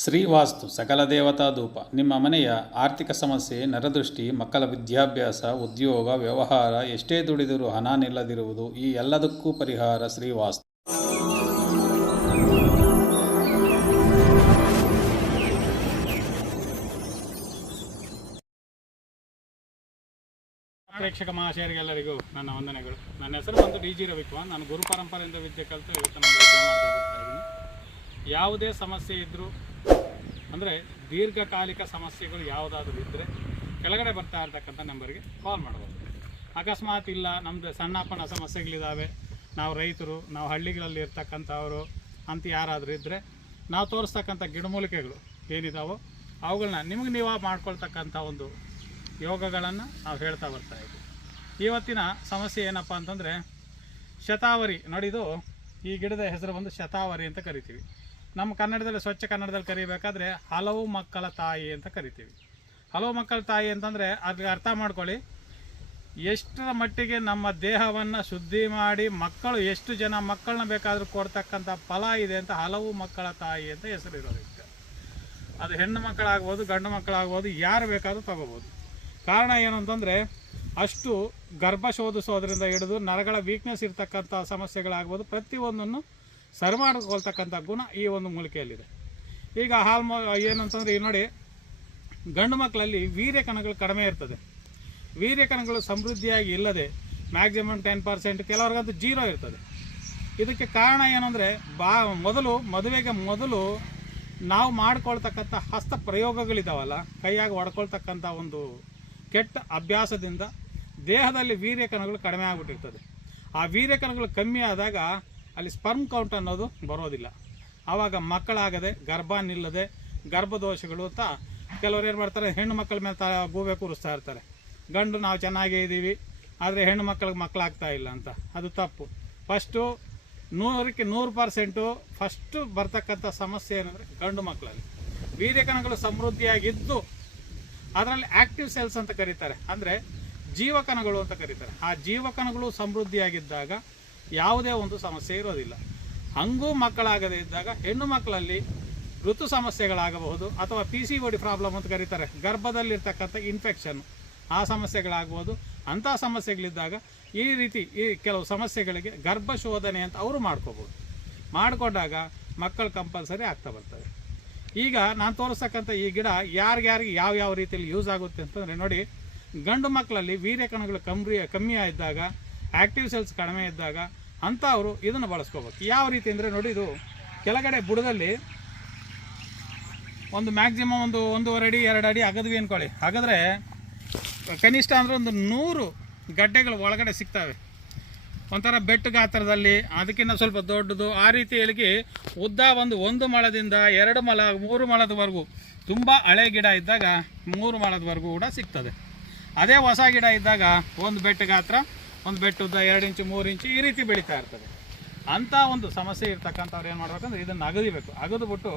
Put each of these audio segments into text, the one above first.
ಶ್ರೀವಾಸ್ತು ಸಕಲ ದೇವತಾ ಧೂಪ. ನಿಮ್ಮ ಮನೆಯ ಆರ್ಥಿಕ ಸಮಸ್ಯೆ, ನರದೃಷ್ಟಿ, ಮಕ್ಕಳ ವಿದ್ಯಾಭ್ಯಾಸ, ಉದ್ಯೋಗ, ವ್ಯವಹಾರ, ಎಷ್ಟೇ ದುಡಿದರೂ ಹಣ ನಿಲ್ಲದಿರುವುದು, ಈ ಎಲ್ಲದಕ್ಕೂ ಪರಿಹಾರ ಶ್ರೀವಾಸ್ತು. ಪ್ರೇಕ್ಷಕ ಮಹಾಶಯರಿಗೆಲ್ಲರಿಗೂ ನನ್ನ ವಂದನೆಗಳು. ನನ್ನ ಹೆಸರು ಬಂದು ಡಿ ಜಿ ರವಿಕುಮಾರ್. ನಾನು ಗುರು ಪರಂಪರೆಯಿಂದ ವಿದ್ಯೆ ಕಲಿತು ಇವತ್ತು ಯಾವುದೇ ಸಮಸ್ಯೆ ಇದ್ದರೂ ಅಂದರೆ ದೀರ್ಘಕಾಲಿಕ ಸಮಸ್ಯೆಗಳು ಯಾವುದಾದ್ರೂ ಇದ್ದರೆ ಕೆಳಗಡೆ ಬರ್ತಾ ಇರ್ತಕ್ಕಂಥ ನಂಬರ್ಗೆ ಕಾಲ್ ಮಾಡ್ಬೋದು. ಅಕಸ್ಮಾತ್ ಇಲ್ಲ ನಮ್ಮದು ಸಣ್ಣಪ್ಪನ ಸಮಸ್ಯೆಗಳಿದ್ದಾವೆ ನಾವು ರೈತರು, ನಾವು ಹಳ್ಳಿಗಳಲ್ಲಿ ಇರ್ತಕ್ಕಂಥವರು ಅಂತ ಯಾರಾದರೂ ಇದ್ದರೆ ನಾವು ತೋರಿಸ್ತಕ್ಕಂಥ ಗಿಡಮೂಲಿಕೆಗಳು ಏನಿದಾವೋ ಅವುಗಳನ್ನ ನಿಮಗೆ ನೀವು ಮಾಡ್ಕೊಳ್ತಕ್ಕಂಥ ಒಂದು ಯೋಗಗಳನ್ನು ನಾವು ಹೇಳ್ತಾ ಬರ್ತಾ ಇದ್ದೀವಿ ಇವತ್ತಿನ ಸಮಸ್ಯೆ ಏನಪ್ಪ ಅಂತಂದರೆ ಶತಾವರಿ, ನೋಡಿದು ಈ ಗಿಡದ ಹೆಸರು ಬಂದು ಶತಾವರಿ ಅಂತ ಕರಿತೀವಿ. ನಮ್ಮ ಕನ್ನಡದಲ್ಲಿ, ಸ್ವಚ್ಛ ಕನ್ನಡದಲ್ಲಿ ಕರಿಬೇಕಾದ್ರೆ ಹಲವು ಮಕ್ಕಳ ತಾಯಿ ಅಂತ ಕರಿತೀವಿ. ಹಲವು ಮಕ್ಕಳ ತಾಯಿ ಅಂತಂದರೆ ಅದಕ್ಕೆ ಅರ್ಥ ಮಾಡ್ಕೊಳ್ಳಿ. ಎಷ್ಟರ ಮಟ್ಟಿಗೆ ನಮ್ಮ ದೇಹವನ್ನು ಶುದ್ಧಿ ಮಾಡಿ ಮಕ್ಕಳು ಎಷ್ಟು ಜನ ಮಕ್ಕಳನ್ನ ಬೇಕಾದರೂ ಕೊಡ್ತಕ್ಕಂಥ ಫಲ ಇದೆ ಅಂತ ಹಲವು ಮಕ್ಕಳ ತಾಯಿ ಅಂತ ಹೆಸರು ಇರೋದಕ್ಕೆ ಅದು ಹೆಣ್ಣು ಮಕ್ಕಳಾಗ್ಬೋದು, ಗಂಡು ಮಕ್ಕಳಾಗ್ಬೋದು, ಯಾರು ಬೇಕಾದರೂ ತಗೋಬೋದು. ಕಾರಣ ಏನು ಅಂತಂದರೆ ಅಷ್ಟು ಗರ್ಭ ಶೋಧಿಸೋದ್ರಿಂದ ಹಿಡಿದು ನರಗಳ ವೀಕ್ನೆಸ್ ಇರ್ತಕ್ಕಂಥ ಸಮಸ್ಯೆಗಳಾಗ್ಬೋದು. ಪ್ರತಿಯೊಂದನ್ನು ಸರಿ ಮಾಡಿಕೊಳ್ತಕ್ಕಂಥ ಗುಣ ಈ ಒಂದು ಮೂಲಿಕೆಯಲ್ಲಿದೆ. ಈಗ ಹಾಲ್ ಏನಂತಂದರೆ ಈ ನೋಡಿ, ಗಂಡು ಮಕ್ಕಳಲ್ಲಿ ವೀರ್ಯ ಕಣಗಳು ಕಡಿಮೆ ಇರ್ತದೆ. ವೀರ್ಯ ಕಣಗಳು ಸಮೃದ್ಧಿಯಾಗಿ ಇಲ್ಲದೆ ಮ್ಯಾಕ್ಸಿಮಮ್ ಟೆನ್ ಪರ್ಸೆಂಟ್ ಕೆಲವ್ರಿಗಂತೂ ಜೀರೋ ಇರ್ತದೆ. ಇದಕ್ಕೆ ಕಾರಣ ಏನಂದರೆ, ಬಾ, ಮೊದಲು, ಮದುವೆಗೆ ಮೊದಲು ನಾವು ಮಾಡ್ಕೊಳ್ತಕ್ಕಂಥ ಹಸ್ತ ಪ್ರಯೋಗಗಳಿದಾವಲ್ಲ, ಕೈಯಾಗಿ ಹೊಡ್ಕೊಳ್ತಕ್ಕಂಥ ಒಂದು ಕೆಟ್ಟ ಅಭ್ಯಾಸದಿಂದ ದೇಹದಲ್ಲಿ ವೀರ್ಯ ಕಣಗಳು ಕಡಿಮೆ ಆಗಿಬಿಟ್ಟಿರ್ತದೆ. ಆ ವೀರ್ಯ ಕಣಗಳು ಕಮ್ಮಿ ಆದಾಗ ಅಲ್ಲಿ ಸ್ಪರ್ಮ್ ಕೌಂಟ್ ಅನ್ನೋದು ಬರೋದಿಲ್ಲ. ಆವಾಗ ಮಕ್ಕಳಾಗದೆ ಗರ್ಭ ನಿಲ್ಲದೆ ಗರ್ಭದೋಷಗಳು ಅಂತ ಕೆಲವರು ಏನು ಮಾಡ್ತಾರೆ, ಹೆಣ್ಣು ಮಕ್ಕಳ ಮೇಲೆ ತಾ ಗೂಬೆ ಕೂರಿಸ್ತಾ ಇರ್ತಾರೆ. ಗಂಡು ನಾವು ಚೆನ್ನಾಗೇ ಇದ್ದೀವಿ, ಆದರೆ ಹೆಣ್ಣು ಮಕ್ಕಳಿಗೆ ಮಕ್ಕಳಾಗ್ತಾ ಇಲ್ಲ ಅಂತ. ಅದು ತಪ್ಪು. ಫಸ್ಟು ನೂರಕ್ಕೆ ನೂರು ಪರ್ಸೆಂಟು ಫಸ್ಟು ಬರ್ತಕ್ಕಂಥ ಸಮಸ್ಯೆ ಏನಂದರೆ ಗಂಡು ಮಕ್ಕಳಲ್ಲಿ. ವೀರ್ಯಕಣಗಳು ಸಮೃದ್ಧಿಯಾಗಿದ್ದು ಅದರಲ್ಲಿ ಆ್ಯಕ್ಟಿವ್ ಸೆಲ್ಸ್ ಅಂತ ಕರೀತಾರೆ. ಅಂದರೆ ಜೀವಕಣಗಳು ಅಂತ ಕರೀತಾರೆ. ಆ ಜೀವಕಣಗಳು ಸಮೃದ್ಧಿಯಾಗಿದ್ದಾಗ ಯಾವುದೇ ಒಂದು ಸಮಸ್ಯೆ ಇರೋದಿಲ್ಲ. ಹಂಗೂ ಮಕ್ಕಳಾಗದೇ ಇದ್ದಾಗ ಹೆಣ್ಣು ಮಕ್ಕಳಲ್ಲಿ ಋತು ಸಮಸ್ಯೆಗಳಾಗಬಹುದು ಅಥವಾ ಪಿ ಸಿ ಓಡಿ ಪ್ರಾಬ್ಲಮ್ ಅಂತ ಕರೀತಾರೆ. ಗರ್ಭದಲ್ಲಿರ್ತಕ್ಕಂಥ ಇನ್ಫೆಕ್ಷನ್ ಆ ಸಮಸ್ಯೆಗಳಾಗ್ಬೋದು ಅಂಥ ಸಮಸ್ಯೆಗಳಿದ್ದಾಗ ಈ ರೀತಿ ಈ ಕೆಲವು ಸಮಸ್ಯೆಗಳಿಗೆ ಗರ್ಭ ಶೋಧನೆ ಅಂತ ಅವರು ಮಾಡ್ಕೋಬೋದು ಮಾಡಿಕೊಂಡಾಗ ಮಕ್ಕಳು ಕಂಪಲ್ಸರಿ ಆಗ್ತಾ ಬರ್ತವೆ. ಈಗ ನಾನು ತೋರಿಸ್ತಕ್ಕಂಥ ಈ ಗಿಡ ಯಾರಿಗ್ಯಾರಿಗೆ ಯಾವ ಯಾವ ರೀತಿಯಲ್ಲಿ ಯೂಸ್ ಆಗುತ್ತೆ ಅಂತಂದರೆ ನೋಡಿ, ಗಂಡು ಮಕ್ಕಳಲ್ಲಿ ವೀರ್ಯಕಣಗಳು ಕಮ್ಮಿ ಕಮ್ಮಿ ಇದ್ದಾಗ ಆ್ಯಕ್ಟಿವ್ ಸೆಲ್ಸ್ ಕಡಿಮೆ ಇದ್ದಾಗ ಅಂಥವರು ಇದನ್ನು ಬಳಸ್ಕೋಬೇಕು. ಯಾವ ರೀತಿ ಅಂದರೆ ನೋಡಿ ಇದು ಕೆಳಗಡೆ ಬುಡದಲ್ಲಿ ಒಂದು ಮ್ಯಾಕ್ಸಿಮಮ್ ಒಂದು ಒಂದೂವರೆ ಅಡಿ, ಎರಡು ಅಡಿ ಅಗದ್ವಿ ಅಂದ್ಕೊಳ್ಳಿ ಹಾಗಾದರೆ ಕನಿಷ್ಠ ಅಂದರೆ ಒಂದು ನೂರು ಗಡ್ಡೆಗಳು ಒಳಗಡೆ ಸಿಗ್ತವೆ. ಒಂಥರ ಬೆಟ್ಟ ಗಾತ್ರದಲ್ಲಿ, ಅದಕ್ಕಿಂತ ಸ್ವಲ್ಪ ದೊಡ್ಡದು, ಆ ರೀತಿಯಲ್ಲಿ ಉದ್ದ ಒಂದು ಒಂದು ಮಳದಿಂದ ಎರಡು ಮಳ, ಮೂರು ಮಳದವರೆಗೂ ತುಂಬ ಹಳೆ ಗಿಡ ಇದ್ದಾಗ ಮೂರು ಮಳದವರೆಗೂ ಕೂಡ ಸಿಗ್ತದೆ. ಅದೇ ಹೊಸ ಗಿಡ ಇದ್ದಾಗ ಒಂದು ಬೆಟ್ಟ ಗಾತ್ರ ಒಂದು ಬೆಟ್ಟು ಉದ್ದ ಎರಡು ಇಂಚು, ಮೂರು ಇಂಚು ಈ ರೀತಿ ಬೆಳೀತಾ ಇರ್ತದೆ. ಅಂಥ ಒಂದು ಸಮಸ್ಯೆ ಇರ್ತಕ್ಕಂಥವ್ರು ಏನು ಮಾಡ್ಬೇಕಂದ್ರೆ ಇದನ್ನು ಅಗದಿಬೇಕು ಅಗದ್ಬಿಟ್ಟು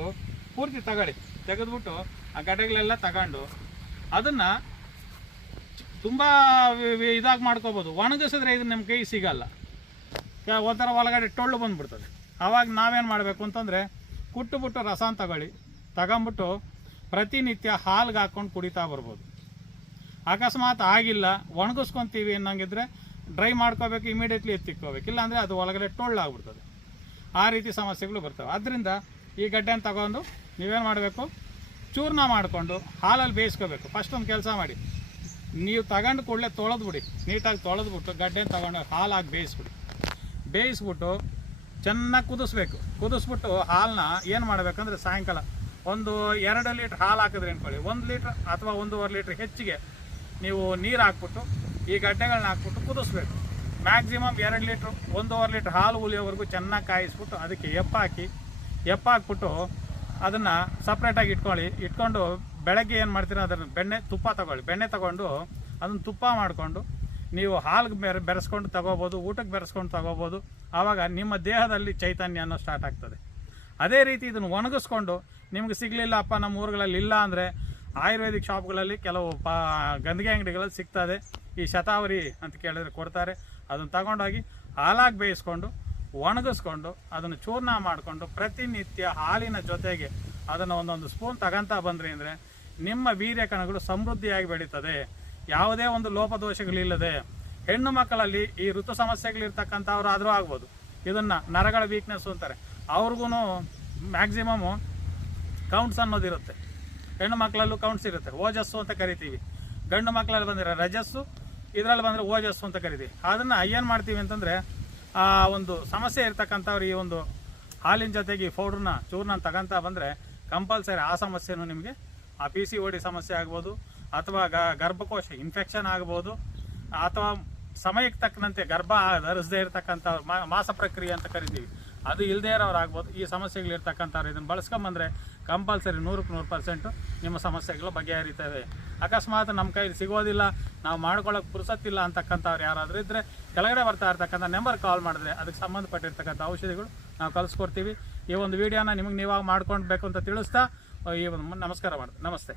ಪೂರ್ತಿ ತಗೊಳ್ಳಿ. ತೆಗೆದ್ಬಿಟ್ಟು ಆ ಗಡ್ಡೆಗಳೆಲ್ಲ ತಗೊಂಡು ಅದನ್ನು ತುಂಬ ಇದಾಗಿ ಮಾಡ್ಕೋಬೋದು. ಒಣಗಿಸಿದ್ರೆ ಇದು ನಮ್ಮ ಕೈ ಸಿಗಲ್ಲ. ಒಂಥರ ಒಳಗಡೆ ಟೊಳ್ಳು ಬಂದ್ಬಿಡ್ತದೆ. ಆವಾಗ ನಾವೇನು ಮಾಡಬೇಕು ಅಂತಂದರೆ ಕುಟ್ಟುಬಿಟ್ಟು ರಸನ ತಗೊಳ್ಳಿ. ತಗೊಂಬಿಟ್ಟು ಪ್ರತಿನಿತ್ಯ ಹಾಲ್ಗೆ ಹಾಕ್ಕೊಂಡು ಕುಡಿತಾ ಬರ್ಬೋದು. ಅಕಸ್ಮಾತ್ ಆಗಿಲ್ಲ, ಒಣಗಿಸ್ಕೊತೀವಿ ಅನ್ನಂಗಿದ್ರೆ ಡ್ರೈ ಮಾಡ್ಕೋಬೇಕು ಇಮಿಡಿಯೇಟ್ಲಿ ಎತ್ತಿಕ್ಕೋಬೇಕು ಇಲ್ಲಾಂದರೆ ಅದು ಒಳಗಡೆ ಟೊಳ್ಳಾಗ್ಬಿಡ್ತದೆ. ಆ ರೀತಿ ಸಮಸ್ಯೆಗಳು ಬರ್ತವೆ. ಆದ್ದರಿಂದ ಈ ಗಡ್ಡೆನ ತಗೊಂಡು ನೀವೇನು ಮಾಡಬೇಕು? ಚೂರ್ಣ ಮಾಡಿಕೊಂಡು ಹಾಲಲ್ಲಿ ಬೇಯಿಸ್ಕೋಬೇಕು. ಫಸ್ಟ್ ಒಂದು ಕೆಲಸ ಮಾಡಿ. ನೀವು ತಗೊಂಡು ಕೂಡಲೇ ತೊಳೆದ್ಬಿಡಿ. ನೀಟಾಗಿ ತೊಳೆದ್ಬಿಟ್ಟು ಗಡ್ಡೆನ ತಗೊಂಡು ಹಾಲಾಗಿ ಬೇಯಿಸ್ಬಿಡಿ. ಬೇಯಿಸ್ಬಿಟ್ಟು ಚೆನ್ನಾಗಿ ಕುದಿಸ್ಬೇಕು. ಕುದಿಸ್ಬಿಟ್ಟು ಹಾಲನ್ನ ಏನು ಮಾಡಬೇಕಂದ್ರೆ ಸಾಯಂಕಾಲ ಒಂದು ಎರಡು ಲೀಟ್ರ್ ಹಾಲು ಹಾಕಿದ್ರೆ ಅಂದ್ಕೊಳ್ಳಿ ಒಂದು ಲೀಟ್ರ್ ಅಥವಾ ಒಂದೂವರೆ ಲೀಟ್ರ್ ಹೆಚ್ಚಿಗೆ ನೀವು ನೀರು ಹಾಕ್ಬಿಟ್ಟು ಈ ಗಡ್ಡೆಗಳನ್ನ ಹಾಕ್ಬಿಟ್ಟು ಕುದಿಸ್ಬೇಕು. ಮ್ಯಾಕ್ಸಿಮಮ್ ಎರಡು ಲೀಟ್ರ್, ಒಂದೂವರೆ ಲೀಟ್ರ್ ಹಾಲು ಉಳಿಯೋವರೆಗೂ ಚೆನ್ನಾಗಿ ಕಾಯಿಸ್ಬಿಟ್ಟು ಅದಕ್ಕೆ ಎಪ್ಪ ಹಾಕಿ, ಎಪ್ಪ ಹಾಕ್ಬಿಟ್ಟು ಅದನ್ನು ಸಪ್ರೇಟಾಗಿ ಇಟ್ಕೊಳ್ಳಿ. ಇಟ್ಕೊಂಡು ಬೆಳಗ್ಗೆ ಏನು ಮಾಡ್ತೀರ, ಅದನ್ನು ಬೆಣ್ಣೆ, ತುಪ್ಪ ತಗೊಳ್ಳಿ. ಬೆಣ್ಣೆ ತಗೊಂಡು ಅದನ್ನು ತುಪ್ಪ ಮಾಡಿಕೊಂಡು ನೀವು ಹಾಲ್ಗೆ ಬೆರೆ, ಬೆರೆಸ್ಕೊಂಡು ತಗೋಬೋದು, ಊಟಕ್ಕೆ ಬೆರೆಸ್ಕೊಂಡು ತಗೋಬೋದು. ಆವಾಗ ನಿಮ್ಮ ದೇಹದಲ್ಲಿ ಚೈತನ್ಯ ಅನ್ನೋ ಸ್ಟಾರ್ಟ್ ಆಗ್ತದೆ. ಅದೇ ರೀತಿ ಇದನ್ನು ಒಣಗಿಸ್ಕೊಂಡು ನಿಮ್ಗೆ ಸಿಗಲಿಲ್ಲಪ್ಪ ನಮ್ಮ ಊರುಗಳಲ್ಲಿ ಇಲ್ಲ ಅಂದರೆ ಆಯುರ್ವೇದಿಕ್ ಶಾಪ್ಗಳಲ್ಲಿ ಕೆಲವು ಪಾ ಗಂದಿಗೆ ಅಂಗಡಿಗಳಲ್ಲಿ ಸಿಗ್ತದೆ. ಈ ಶತಾವರಿ ಅಂತ ಕೇಳಿದ್ರೆ ಕೊಡ್ತಾರೆ. ಅದನ್ನು ತಗೊಂಡೋಗಿ ಹಾಲಾಗಿ ಬೇಯಿಸ್ಕೊಂಡು, ಒಣಗಿಸ್ಕೊಂಡು, ಅದನ್ನು ಚೂರ್ಣ ಮಾಡಿಕೊಂಡು ಪ್ರತಿನಿತ್ಯ ಹಾಲಿನ ಜೊತೆಗೆ ಅದನ್ನು ಒಂದೊಂದು ಸ್ಪೂನ್ ತಗೊಂತ ಬಂದ್ರಿ ಅಂದರೆ ನಿಮ್ಮ ವೀರ್ಯ ಕಣಗಳು ಸಮೃದ್ಧಿಯಾಗಿ ಬೆಳೀತದೆ. ಯಾವುದೇ ಒಂದು ಲೋಪದೋಷಗಳಿಲ್ಲದೆ ಹೆಣ್ಣು ಮಕ್ಕಳಲ್ಲಿ ಈ ಋತು ಸಮಸ್ಯೆಗಳಿರ್ತಕ್ಕಂಥವ್ರು ಆದರೂ ಆಗ್ಬೋದು. ಇದನ್ನು ನರಗಳ ವೀಕ್ನೆಸ್ ಅಂತಾರೆ. ಅವ್ರಿಗೂ ಮ್ಯಾಕ್ಸಿಮಮ್ಮು ಕೌಂಟ್ಸ್ ಅನ್ನೋದಿರುತ್ತೆ. ಹೆಣ್ಣು ಮಕ್ಕಳಲ್ಲೂ ಕೌಂಟ್ಸ್ ಇರುತ್ತೆ ಓಜಸ್ಸು ಅಂತ ಕರಿತೀವಿ. ಗಂಡು ಮಕ್ಕಳಲ್ಲಿ ಬಂದರೆ ರಜಸ್ಸು, ಇದರಲ್ಲಿ ಬಂದರೆ ಓಜಸ್ಸು ಅಂತ ಕರಿತೀವಿ. ಅದನ್ನು ಏನು ಮಾಡ್ತೀವಿ ಅಂತಂದರೆ, ಆ ಒಂದು ಸಮಸ್ಯೆ ಇರ್ತಕ್ಕಂಥವ್ರು ಈ ಒಂದು ಹಾಲಿನ ಜೊತೆಗೆ ಈ ಪೌಡ್ರನ್ನ ಚೂರ್ನ ತಗೊಂತ ಬಂದರೆ ಕಂಪಲ್ಸರಿ ಆ ಸಮಸ್ಯೆನೂ ನಿಮಗೆ, ಆ ಪಿ ಸಿ ಓ ಡಿ ಸಮಸ್ಯೆ ಆಗ್ಬೋದು, ಅಥವಾ ಗ, ಗರ್ಭಕೋಶ ಇನ್ಫೆಕ್ಷನ್ ಆಗ್ಬೋದು, ಅಥವಾ ಸಮಯಕ್ಕೆ ತಕ್ಕಂತೆ ಗರ್ಭ ಧರಿಸದೇ ಇರತಕ್ಕಂಥ ಮಾಸ ಪ್ರಕ್ರಿಯೆ ಅಂತ ಕರಿತೀವಿ. ಅದು ಇಲ್ಲದೇ ಇರೋರು ಆಗ್ಬೋದು. ಈ ಸಮಸ್ಯೆಗಳಿರ್ತಕ್ಕಂಥವ್ರು ಇದನ್ನು ಬಳಸ್ಕೊಂಬಂದ್ರೆ ಕಂಪಲ್ಸರಿ ನೂರಕ್ಕೆ ನೂರು ಪರ್ಸೆಂಟು ನಿಮ್ಮ ಸಮಸ್ಯೆಗಳು ಬಗೆಹರಿತವೆ. ಅಕಸ್ಮಾತ್ ನಮ್ಮ ಕೈಲಿ ಸಿಗೋದಿಲ್ಲ, ನಾವು ಮಾಡ್ಕೊಳ್ಳೋಕೆ ಪುರ್ಸತ್ತಿಲ್ಲ ಅಂತಕ್ಕಂಥವ್ರು ಯಾರಾದರೂ ಇದ್ದರೆ ಕೆಳಗಡೆ ಬರ್ತಾ ಇರ್ತಕ್ಕಂಥ ನಂಬರ್ ಕಾಲ್ ಮಾಡಿದ್ರೆ ಅದಕ್ಕೆ ಸಂಬಂಧಪಟ್ಟಿರ್ತಕ್ಕಂಥ ಔಷಧಿಗಳು ನಾವು ಕಲಿಸ್ಕೊಡ್ತೀವಿ ಈ ಒಂದು ವಿಡಿಯೋನ ನಿಮಗೆ ನೀವಾಗ ಮಾಡ್ಕೊಳ್ಬೇಕು ಅಂತ ತಿಳಿಸ್ತಾ, ಈ ಒಂದು ನಮಸ್ಕಾರ ಮಾಡ್ತೀನಿ ನಮಸ್ತೆ.